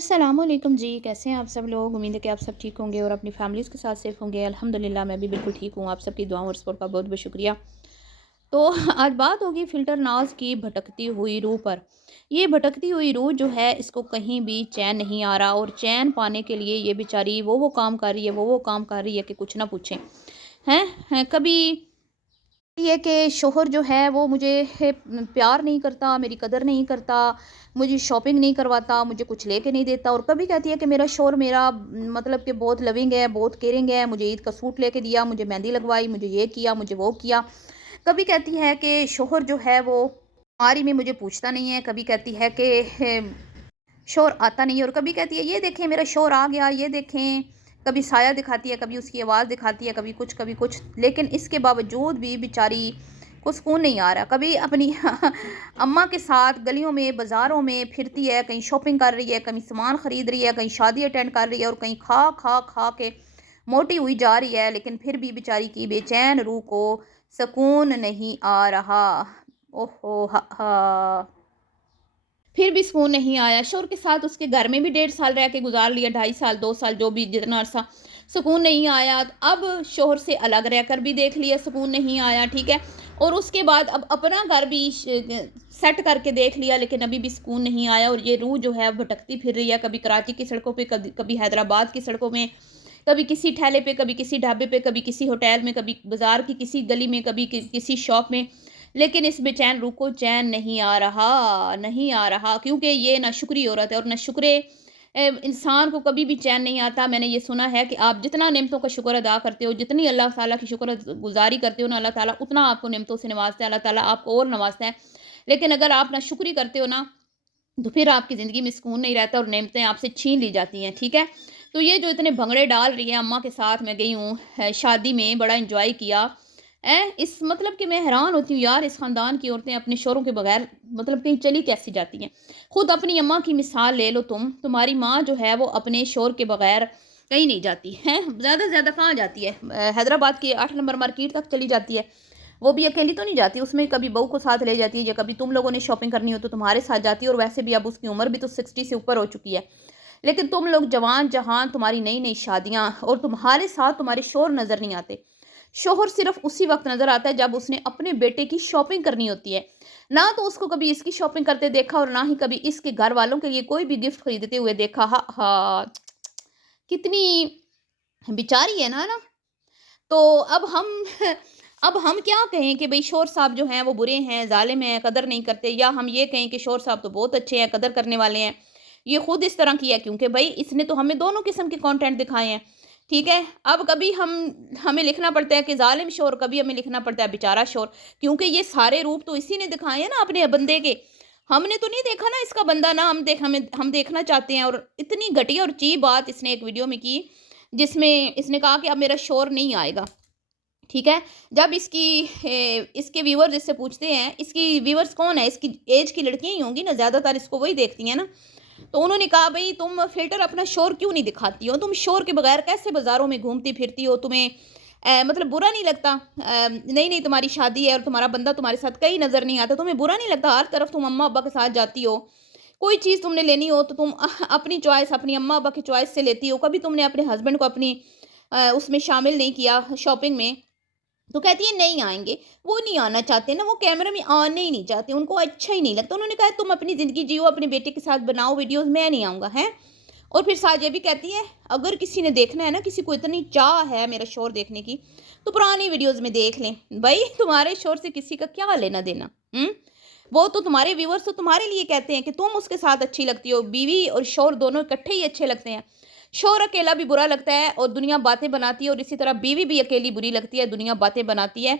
अस्सलाम वालेकुम जी, कैसे हैं आप सब लोग। उम्मीद है कि आप सब ठीक होंगे और अपनी फैमिलीज़ के साथ सेफ होंगे। अल्हम्दुलिल्लाह मैं भी बिल्कुल ठीक हूँ। आप सबकी दुआओं और सपोर्ट का बहुत बहुत शुक्रिया। तो आज बात होगी फ़िल्टर नाज की भटकती हुई रूह पर। ये भटकती हुई रूह जो है इसको कहीं भी चैन नहीं आ रहा, और चैन पाने के लिए ये बेचारी वो काम कर रही है, वो काम कर रही है कि कुछ ना पूछें। हैं कभी ये कि शोहर जो है वो मुझे प्यार नहीं करता, मेरी कदर नहीं करता, मुझे शॉपिंग नहीं करवाता, मुझे कुछ लेके नहीं देता। और कभी कहती है कि मेरा शोहर मेरा मतलब कि बहुत लविंग है, बहुत केयरिंग है, मुझे ईद का सूट लेके दिया, मुझे मेहंदी लगवाई, मुझे ये किया, मुझे वो किया। कभी कहती है कि शोहर जो है वो बीमारी में मुझे पूछता नहीं है, कभी कहती है कि शोर आता नहीं है, और कभी कहती है ये देखें मेरा शोर आ गया, ये देखें। कभी साया दिखाती है, कभी उसकी आवाज़ दिखाती है, कभी कुछ कभी कुछ। लेकिन इसके बावजूद भी बेचारी को सुकून नहीं आ रहा। कभी अपनी अम्मा के साथ गलियों में बाज़ारों में फिरती है, कहीं शॉपिंग कर रही है, कहीं सामान ख़रीद रही है, कहीं शादी अटेंड कर रही है, और कहीं खा खा खा के मोटी हुई जा रही है। लेकिन फिर भी बेचारी की बेचैन रूह को सुकून नहीं आ रहा। ओहो हा हा। फिर भी सुकून नहीं आया। शौहर के साथ उसके घर में भी 1.5 साल रह के गुज़ार लिया, 2.5 साल, 2 साल, जो भी जितना अरसा, सुकून नहीं आया। अब शौहर से अलग रहकर भी देख लिया, सुकून नहीं आया, ठीक है? और उसके बाद अब अपना घर भी सेट करके देख लिया, लेकिन अभी भी सुकून नहीं आया, और ये रूह जो है भटकती फिर रही है, कभी कराची की सड़कों पे, कभी हैदराबाद की सड़कों में, कभी किसी ठेले पे, कभी किसी ढाबे पे, कभी किसी होटल में, कभी बाज़ार की किसी गली में, कभी किसी शॉप में। लेकिन इस बेचैन रूह को चैन नहीं आ रहा, नहीं आ रहा, क्योंकि ये नाशुक्री औरत है, और नाशुक्रे इंसान को कभी भी चैन नहीं आता। मैंने ये सुना है कि आप जितना नेमतों का शुक्र अदा करते हो, जितनी अल्लाह ताला की शुक्रगुज़ारी करते हो ना, अल्लाह ताला उतना आपको नेमतों से नवाज़ता है, अल्लाह ताला आपको और नवाज़ता है। लेकिन अगर आप नाशुक्री करते हो ना, तो फिर आपकी ज़िंदगी में सुकून नहीं रहता, और नेमतें आपसे छीन ली जाती हैं, ठीक है? तो ये जो इतने भंगड़े डाल रही है, अम्मा के साथ मैं गई हूँ शादी में, बड़ा एन्जॉय किया। इस मतलब कि मैं हैरान होती हूँ यार, इस ख़ानदान की औरतें अपने शौहरों के बगैर मतलब कहीं चली कैसे जाती हैं। खुद अपनी अम्मा की मिसाल ले लो तुम, तुम्हारी माँ जो है वो अपने शौहर के बगैर कहीं नहीं जाती हैं, ज़्यादा से ज़्यादा कहाँ जाती है? हैदराबाद की 8 नंबर मार्केट तक चली जाती है। वो भी अकेली तो नहीं जाती, उसमें कभी बहू को साथ ले जाती है, या कभी तुम लोगों ने शॉपिंग करनी हो तो तुम्हारे साथ जाती है, और वैसे भी अब उसकी उम्र भी तो 60 से ऊपर हो चुकी है। लेकिन तुम लोग जवान जहान, तुम्हारी नई-नई शादियाँ, और तुम्हारे साथ तुम्हारे शौहर नज़र नहीं आते। शौहर सिर्फ़ उसी वक़्त नज़र आता है जब उसने अपने बेटे की शॉपिंग करनी होती है। ना तो उसको कभी इसकी शॉपिंग करते देखा, और ना ही कभी इसके घर वालों के लिए कोई भी गिफ्ट खरीदते हुए देखा। हा हा! कितनी बेचारी है ना। तो अब हम अब हम क्या कहें कि भई शौहर साहब जो हैं वो बुरे हैं, ज़ालिम हैं, कदर नहीं करते, या हम ये कहें कि शौहर साहब तो बहुत अच्छे हैं, कदर करने वाले हैं। ये खुद इस तरह की है क्योंकि भई इसने तो हमें दोनों किस्म के कंटेंट दिखाए हैं, ठीक है? अब कभी हमें लिखना पड़ता है कि ज़ालिम शौहर, कभी हमें लिखना पड़ता है बेचारा शौहर, क्योंकि ये सारे रूप तो इसी ने दिखाए हैं ना अपने बंदे के। हमने तो नहीं देखा ना इसका बंदा, ना हम देखना चाहते हैं। और इतनी घटिया और चीप बात इसने एक वीडियो में की, जिसमें इसने कहा कि अब मेरा शौहर नहीं आएगा। ठीक है? जब इसके व्यूअर्स इससे पूछते हैं, इसकी व्यूअर्स कौन है? इसकी ऐज की लड़कियाँ ही होंगी ना, ज़्यादातर इसको वही देखती हैं ना। तो उन्होंने कहा भई तुम फ़िल्टर अपना शौहर क्यों नहीं दिखाती हो? तुम शौहर के बगैर कैसे बाज़ारों में घूमती-फिरती हो? तुम्हें मतलब बुरा नहीं लगता? नई-नई तुम्हारी शादी है और तुम्हारा बंदा तुम्हारे साथ कहीं नज़र नहीं आता, तुम्हें बुरा नहीं लगता? हर तरफ तुम अम्मा-अब्बा के साथ जाती हो। कोई चीज़ तुमने लेनी हो तो तुम अपनी चॉइस, अपनी अम्मा-अब्बा की चॉइस से लेती हो। कभी तुमने अपने हस्बैंड को अपनी उसमें शामिल नहीं किया शॉपिंग में। तो कहती है नहीं आएँगे, वो नहीं आना चाहते ना, वो कैमरे में आना ही नहीं चाहते, उनको अच्छा ही नहीं लगता। उन्होंने कहा तुम अपनी ज़िंदगी जियो, अपने बेटे के साथ बनाओ वीडियोज़, मैं नहीं आऊँगा, हैं? और फिर साथ ये भी कहती है अगर किसी ने देखना है ना, किसी को इतनी चाह है मेरा शौहर देखने की, तो पुरानी वीडियोज़ में देख लें। भई तुम्हारे शौहर से किसी का क्या लेना-देना? हुँ? वो तो तुम्हारे व्यूअर्स तो तुम्हारे लिए कहते हैं कि तुम उसके साथ अच्छी लगती हो, बीवी और शौहर दोनों इकट्ठे ही अच्छे लगते हैं। शौहर अकेला भी बुरा लगता है और दुनिया बातें बनाती है, और इसी तरह बीवी भी अकेली बुरी लगती है, दुनिया बातें बनाती है।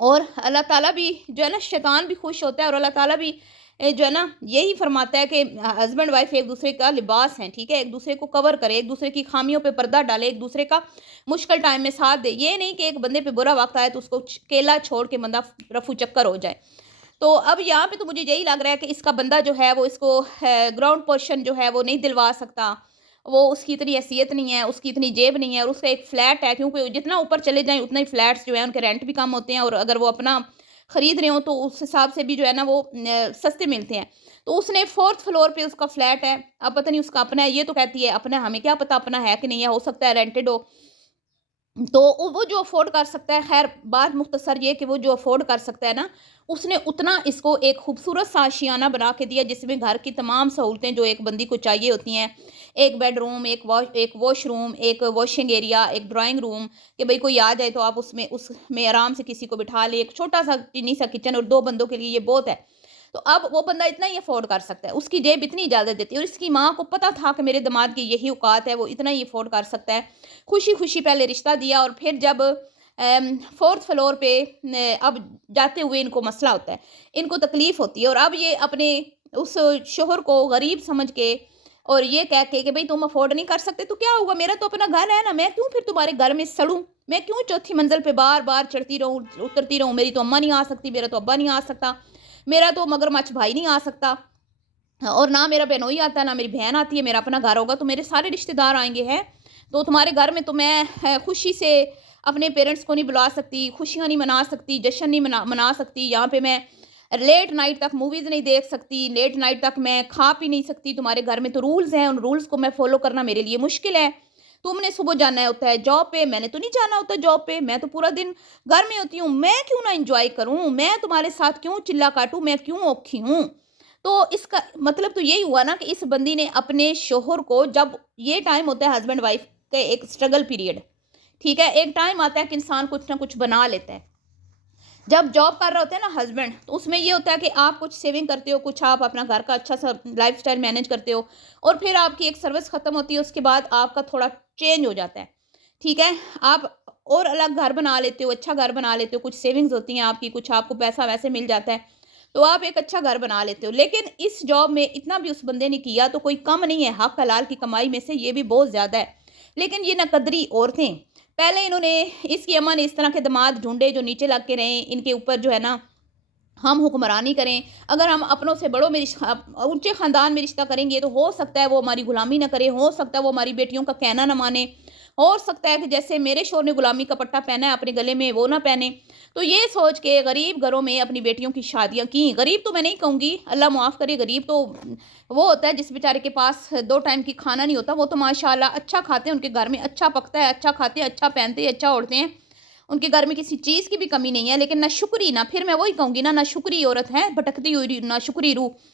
और अल्लाह ताला भी जो है ना, शैतान भी खुश होता है, और अल्लाह ताला भी जो है ना यही फरमाता है कि हस्बैंड वाइफ एक दूसरे का लिबास हैं, ठीक है? एक दूसरे को कवर करे, एक दूसरे की खामियों पे पर्दा डाले, एक दूसरे का मुश्किल टाइम में साथ दे। ये नहीं कि एक बंदे पे बुरा वक़्त आए तो उसको अकेला छोड़ के बंदा रफू चक्कर हो जाए। तो अब यहाँ पे तो मुझे यही लग रहा है कि इसका बंदा जो है वो इसको ग्राउंड पोर्शन जो है वो नहीं दिलवा सकता। वो उसकी इतनी हैसियत नहीं है, उसकी इतनी जेब नहीं है, और उसका एक फ्लैट है, क्योंकि जितना ऊपर चले जाएँ उतना ही फ्लैट्स जो हैं उनके रेंट भी कम होते हैं, और अगर वो अपना ख़रीद रहे हो तो उस हिसाब से भी जो है ना वो सस्ते मिलते हैं। तो उसने 4th फ्लोर पे उसका फ्लैट है, अब पता नहीं उसका अपना है, ये तो कहती है अपना है, हमें क्या पता अपना है कि नहीं है, हो सकता है रेंटेड हो। तो वो जो अफ़ोर्ड कर सकता है, ख़ैर बात मुख़्तसर ये कि वो जो अफ़ोर्ड कर सकता है ना, उसने उतना इसको एक खूबसूरत सा आशियाना बना के दिया जिसमें घर की तमाम सहूलतें जो एक बंदी को चाहिए होती हैं। एक बेडरूम, एक वॉशरूम, एक वॉशिंग एरिया, एक ड्राइंग रूम कि भई कोई आ जाए तो आप उसमें आराम से किसी को बिठा लें। एक छोटा-सा टिनी सा किचन और 2 बंदों के लिए ये बहुत है। तो अब वो बंदा इतना ही अफ़ोर्ड कर सकता है, उसकी जेब इतनी इजाज़त देती है और इसकी माँ को पता था कि मेरे दामाद की यही औकात है, वो इतना ही अफ़ोर्ड कर सकता है। खुशी-खुशी पहले रिश्ता दिया और फिर जब 4th फ्लोर पे अब जाते हुए इनको मसला होता है, इनको तकलीफ़ होती है और अब ये अपने उस शौहर को गरीब समझ के और ये कह के कि भई तुम अफ़ोर्ड नहीं कर सकते तो क्या हुआ? मेरा तो अपना घर है ना, मैं क्यों फिर तुम्हारे घर में सड़ूँ? मैं क्यों चौथी मंज़िल पे बार-बार चढ़ती रहूँ, उतरती रहूँ? मेरी तो अम्मा नहीं आ सकती, मेरा तो अब्बा नहीं आ सकता, मेरा तो मगरमच्छ भाई नहीं आ सकता। और ना मेरा बहनोई आता है, ना मेरी बहन आती है, मेरा अपना घर होगा तो मेरे सारे रिश्तेदार आएँगे हैं। तो तुम्हारे घर में तो मैं खुशी से अपने पेरेंट्स को नहीं बुला सकती, खुशियाँ नहीं मना सकती, जश्न नहीं मना सकती। यहाँ पे मैं लेट नाइट तक मूवीज़ नहीं देख सकती, लेट नाइट तक मैं खा पी नहीं सकती। तुम्हारे घर में तो रूल्स हैं, उन रूल्स को मैं फ़ॉलो करना मेरे लिए मुश्किल है। तुमने सुबह जाना होता है जॉब पे, मैंने तो नहीं जाना होता जॉब पे, मैं तो पूरा दिन घर में होती हूँ। मैं क्यों ना एन्जॉय करूँ? मैं तुम्हारे साथ क्यों चिल्ला काटूँ? मैं क्यों औखी हूँ? तो इसका मतलब तो यही हुआ ना कि इस बंदी ने अपने शौहर को जब ये टाइम होता है हस्बैंड वाइफ का एक स्ट्रगल पीरियड, ठीक है? एक टाइम आता है कि इंसान कुछ ना कुछ बना लेता है। जब जॉब कर रहा होता है ना हस्बैंड, तो उसमें ये होता है कि आप कुछ सेविंग करते हो, कुछ आप अपना घर का अच्छा-सा लाइफ़स्टाइल मैनेज करते हो और फिर आपकी एक सर्विस खत्म होती है, उसके बाद आपका थोड़ा चेंज हो जाता है, ठीक है? आप और अलग घर बना लेते हो, अच्छा घर बना लेते हो, कुछ सेविंग्स होती हैं आपकी, कुछ आपको पैसा वैसे मिल जाता है, तो आप एक अच्छा घर बना लेते हो। लेकिन इस जॉब में इतना भी उस बंदे ने किया तो कोई कम नहीं है, हक हलाल की कमाई में से ये भी बहुत ज़्यादा है। लेकिन ये नकदरी औरतें, पहले इन्होंने इसकी अम्मा ने इस तरह के दामाद ढूँढे जो नीचे लग के रहें, इनके ऊपर जो है ना हम हुक्मरानी करें। अगर हम अपनों से बड़ों में ऊँचे ख़ानदान में रिश्ता करेंगे तो हो सकता है वो हमारी गुलामी ना करे, हो सकता है वो हमारी बेटियों का कहना ना माने, हो सकता है कि जैसे मेरे शौहर ने गुलामी का पट्टा पहना है अपने गले में वो ना पहने। तो ये सोच के गरीब घरों में अपनी बेटियों की शादियाँ की। गरीब तो मैं नहीं कहूँगी, अल्लाह माफ़ करे, गरीब तो वो होता है जिस बेचारे के पास 2 टाइम की खाना नहीं होता, वो तो माशाल्लाह अच्छा खाते हैं, उनके घर में अच्छा पकता है, अच्छा खाते हैं, अच्छा पहनते हैं, अच्छा ओढ़ते हैं। उनके घर में किसी चीज़ की भी कमी नहीं है, लेकिन नाशुक्री ना, फिर मैं वही कहूँगी ना, नाशुक्री औरत है, भटकती हुई नाशुक्री रूह।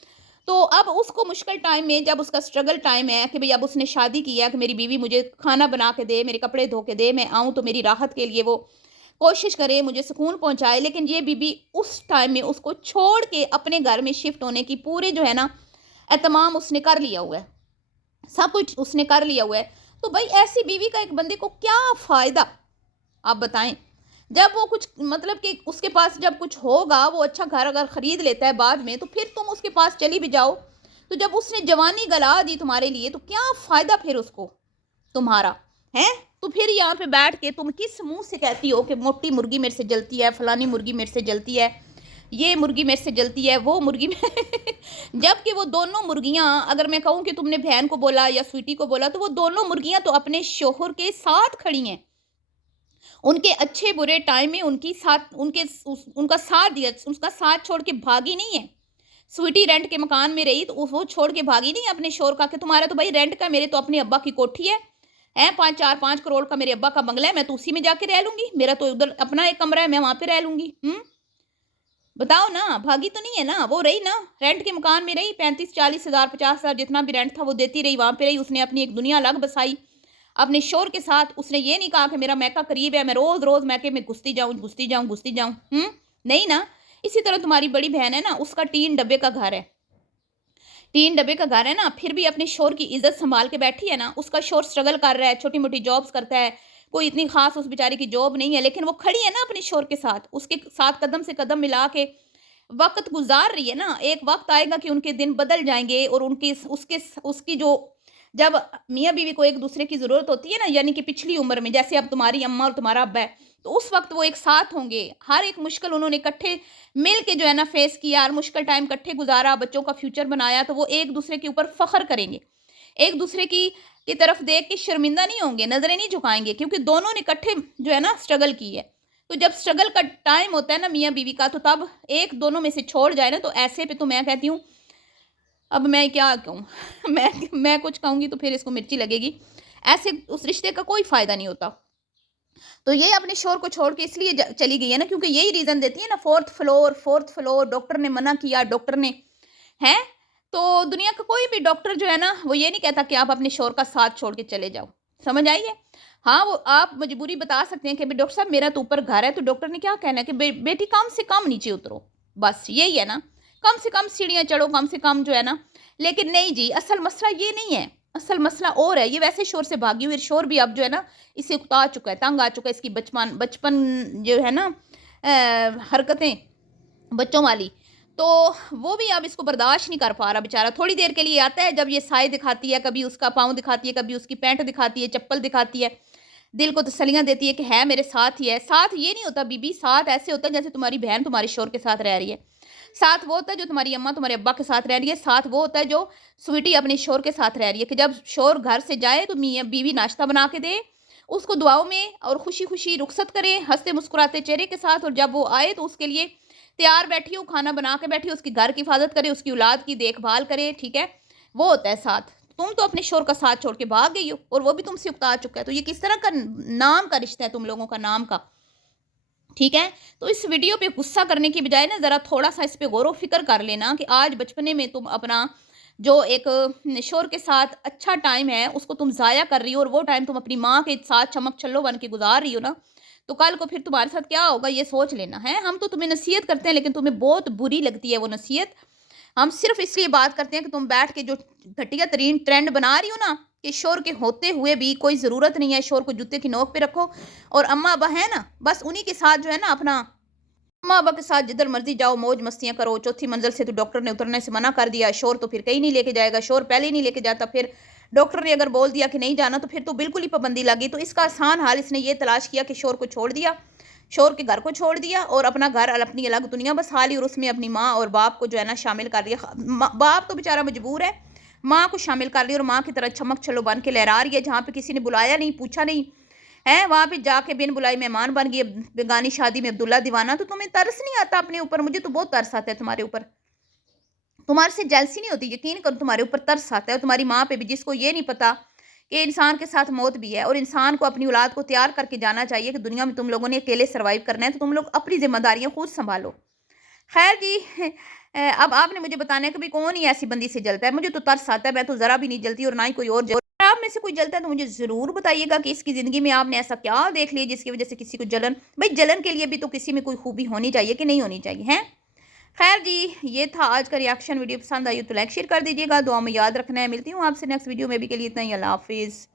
तो अब उसको मुश्किल टाइम में जब उसका स्ट्रगल टाइम है कि भई अब उसने शादी की है कि मेरी बीवी मुझे खाना बना के दे, मेरे कपड़े धो के दे, मैं आऊँ तो मेरी राहत के लिए वो कोशिश करे, मुझे सुकून पहुँचाए। लेकिन ये बीवी उस टाइम में उसको छोड़ के अपने घर में शिफ्ट होने की पूरे जो है ना, एहतमाम उसने कर लिया हुआ है। सब कुछ उसने कर लिया हुआ है। तो भई ऐसी बीवी का एक बंदे को क्या फ़ायदा? आप बताएँ? जब वो कुछ मतलब कि उसके पास जब कुछ होगा, वो अच्छा घर अगर खरीद लेता है बाद में, तो फिर तुम उसके पास चली भी जाओ। तो जब उसने जवानी गला दी तुम्हारे लिए, तो क्या फ़ायदा फिर उसको तुम्हारा, हैं? तो फिर यहाँ पे बैठ के तुम किस मुँह से कहती हो कि मोटी मुर्गी मेरे से जलती है, फलानी मुर्गी मेरे से जलती है, ये मुर्गी मेरे से जलती है, वो मुर्गी जबकि वो दोनों मुर्गियाँ, अगर मैं कहूँ कि तुमने बहन को बोला या स्वीटी को बोला, तो वो दोनों मुर्गियाँ तो अपने शौहर के साथ खड़ी हैं। उनके अच्छे बुरे टाइम में उनकी साथ उनका साथ दिया, उसका साथ छोड़ के भागी नहीं है। स्वीटी रेंट के मकान में रही तो वो छोड़ के भागी नहीं अपने शोहर का कि तुम्हारा तो भाई रेंट का, मेरे तो अपने अब्बा की कोठी है 5 करोड़ का मेरे अब्बा का बंगला है, मैं तो उसी में जाके रह लूंगी, मेरा तो उधर अपना एक कमरा है, मैं वहां पे रह लूंगी। बताओ ना, भागी तो नहीं है ना, वो रही ना, रेंट के मकान में रही, 35-40 हज़ार 50 हज़ार जितना भी रेंट था वो देती रही, वहां पे रही, उसने अपनी एक दुनिया अलग बसाई अपने शोहर के साथ। उसने ये नहीं कहा कि मेरा मैका करीब है, मैं रोज रोज मैके में घुसती जाऊं। नहीं ना। इसी तरह तुम्हारी बड़ी बहन है ना, उसका 3 डब्बे का घर है, 3 डब्बे का घर है ना, फिर भी अपने शोहर की इज्जत संभाल के बैठी है ना। उसका शोहर स्ट्रगल कर रहा है, छोटी मोटी जॉब्स करता है, कोई इतनी खास उस बेचारे की जॉब नहीं है, लेकिन वो खड़ी है ना अपने शोहर के साथ, उसके साथ कदम से कदम मिला के वक्त गुजार रही है ना। एक वक्त आएगा कि उनके दिन बदल जाएंगे और उनकी उसके उसकी जो जब मियाँ बीवी को एक दूसरे की ज़रूरत होती है ना, यानी कि पिछली उम्र में, जैसे अब तुम्हारी अम्मा और तुम्हारा अब्बा है, तो उस वक्त वो एक साथ होंगे। हर एक मुश्किल उन्होंने इकट्ठे मिल के जो है ना फेस किया, हर मुश्किल टाइम इकट्ठे गुजारा, बच्चों का फ्यूचर बनाया, तो वो एक दूसरे के ऊपर फख्र करेंगे, एक दूसरे की तरफ देख के शर्मिंदा नहीं होंगे, नजरें नहीं झुकाएंगे, क्योंकि दोनों ने इकट्ठे जो है ना स्ट्रगल की है। تو جب اسٹرگل کا ٹائم ہوتا ہے نا میاں بیوی کا، تو تب ایک دونوں میں سے چھوڑ جائے نا، تو ایسے پہ تو میں کہتی ہوں اب میں کیا کہوں میں کچھ کہوں گی تو پھر اس کو مرچی لگے گی. ایسے اس رشتے کا کوئی فائدہ نہیں ہوتا. تو یہ اپنے شوہر کو چھوڑ کے اس لیے چلی گئی ہے نا، کیونکہ یہی ریزن دیتی ہے نا، فورتھ فلور ڈاکٹر نے منع کیا، ڈاکٹر نے ہے. تو دنیا کا کوئی بھی ڈاکٹر جو ہے نا، وہ یہ نہیں کہتا کہ آپ اپنے شوہر کا ساتھ چھوڑ کے چلے جاؤ. سمجھ آئیے؟ ہاں وہ آپ مجبوری بتا سکتے ہیں کہ ڈاکٹر صاحب میرا تو اوپر گھر ہے، تو ڈاکٹر نے کیا کہنا ہے کہ بیٹی کم سے کم نیچے اترو، بس یہی ہے نا، کم سے کم سیڑھیاں چڑھو، کم سے کم جو ہے نا. لیکن نہیں جی، اصل مسئلہ یہ نہیں ہے، اصل مسئلہ اور ہے. یہ ویسے شور سے بھاگی ہوئی، شور بھی اب جو ہے نا اسے اکتا چکا ہے، تنگ آ چکا ہے اس کی بچپن جو ہے نا حرکتیں بچوں والی، تو وہ بھی اب اس کو برداشت نہیں کر پا رہا بیچارہ. تھوڑی دیر کے لیے آتا ہے جب یہ سائے دکھاتی ہے، کبھی اس کا پاؤں دکھاتی ہے، کبھی اس کی پینٹ دکھاتی ہے، چپل دکھاتی ہے، دل کو تسلیاں دیتی ہے کہ ہے میرے ساتھ ہی ہے. ساتھ یہ نہیں ہوتا بی بی، ساتھ ایسے ہوتا ہے جیسے تمہاری بہن تمہارے شوہر کے ساتھ رہ رہی ہے. ساتھ وہ ہوتا ہے جو تمہاری اماں تمہارے ابا کے ساتھ رہ رہی ہے. ساتھ وہ ہوتا ہے جو سویٹی اپنے شوہر کے ساتھ رہ رہی ہے، کہ جب شوہر گھر سے جائے تو میاں بیوی ناشتہ بنا کے دے اس کو دعاؤں میں، اور خوشی خوشی رخصت کرے ہنستے مسکراتے چہرے کے ساتھ. اور جب وہ آئے تو اس کے لیے تیار بیٹھی ہو، کھانا بنا کے بیٹھی ہو، اس کی گھر کی حفاظت کرے، اس کی اولاد کی دیکھ بھال کرے. ٹھیک ہے، وہ ہوتا ہے ساتھ. تم تو اپنے شوہر کا ساتھ چھوڑ کے بھاگ گئی ہو، اور وہ بھی تم سے اکتا چکا ہے. تو یہ کس طرح کا نام کا رشتہ ہے تم لوگوں کا، نام کا؟ ٹھیک ہے. تو اس ویڈیو پہ غصہ کرنے کی بجائے نا ذرا تھوڑا سا اس پہ غور و فکر کر لینا کہ آج بچپنے میں تم اپنا جو ایک شوہر کے ساتھ اچھا ٹائم ہے اس کو تم ضائع کر رہی ہو، اور وہ ٹائم تم اپنی ماں کے ساتھ چمک چھلو بن کے گزار رہی ہو نا، تو کل کو پھر تمہارے ساتھ کیا ہوگا یہ سوچ لینا ہے. ہم تو تمہیں نصیحت کرتے ہیں لیکن تمہیں بہت بری لگتی ہے وہ نصیحت. ہم صرف اس لیے بات کرتے ہیں کہ تم بیٹھ کے جو گھٹیا ترین ٹرینڈ بنا رہی ہو نا، کہ شوہر کے ہوتے ہوئے بھی کوئی ضرورت نہیں ہے، شوہر کو جوتے کی نوک پہ رکھو، اور اماں ابا ہے نا بس انہی کے ساتھ جو ہے نا اپنا اماں ابا کے ساتھ جدھر مرضی جاؤ موج مستیاں کرو. چوتھی منزل سے تو ڈاکٹر نے اترنے سے منع کر دیا، شوہر تو پھر کہیں نہیں لے کے جائے گا، شوہر پہلے ہی نہیں لے کے جاتا، پھر ڈاکٹر نے اگر بول دیا کہ نہیں جانا تو پھر تو بالکل ہی پابندی لگی. تو اس کا آسان حال اس نے یہ تلاش کیا کہ شوہر کو چھوڑ دیا، شوہر کے گھر کو چھوڑ دیا، اور اپنا گھر اپنی الگ دنیا بس حالی، اور اس میں اپنی ماں اور باپ کو جو ہے نا شامل کر لیا. باپ تو بیچارہ مجبور ہے، ماں کو شامل کر لیا، اور ماں کی طرح چمک چھلو بن کے لہرا رہی ہے. جہاں پہ کسی نے بلایا نہیں، پوچھا نہیں ہے، وہاں پہ جا کے بن بلائی مہمان بن گئی. بیگانی شادی میں عبداللہ دیوانہ. تو تمہیں ترس نہیں آتا اپنے اوپر؟ مجھے تو بہت ترس آتا ہے تمہارے اوپر، تمہارے سے جیلسی نہیں ہوتی، یقین کرو تمہارے اوپر ترس آتا ہے. اور تمہاری ماں پہ بھی، جس کو یہ نہیں پتا کہ انسان کے ساتھ موت بھی ہے، اور انسان کو اپنی اولاد کو تیار کر کے جانا چاہیے کہ دنیا میں تم لوگوں نے اکیلے سروائیو کرنا ہے، تو تم لوگ اپنی ذمہ داریاں خود سنبھالو. خیر جی، اب آپ نے مجھے بتانا ہے کہ بھی کون ہی ایسی بندی سے جلتا ہے. مجھے تو ترس آتا ہے، میں تو ذرا بھی نہیں جلتی، اور نہ ہی کوئی اور جلتا. آپ میں سے کوئی جلتا ہے تو مجھے ضرور بتائیے گا کہ اس کی زندگی میں آپ نے ایسا کیا دیکھ لیا جس کی وجہ سے کسی کو جلن. بھائی جلن کے لیے بھی تو کسی میں کوئی خوبی ہونی چاہیے کہ نہیں ہونی چاہیے ہیں. خیر جی، یہ تھا آج کا ریاکشن. ویڈیو پسند آئی تو لائک شیئر کر دیجیے گا، دعا میں یاد رکھنا ہے. ملتی ہوں آپ سے نیکسٹ ویڈیو میں، بھی کے لیے اتنا ہی. اللہ حافظ.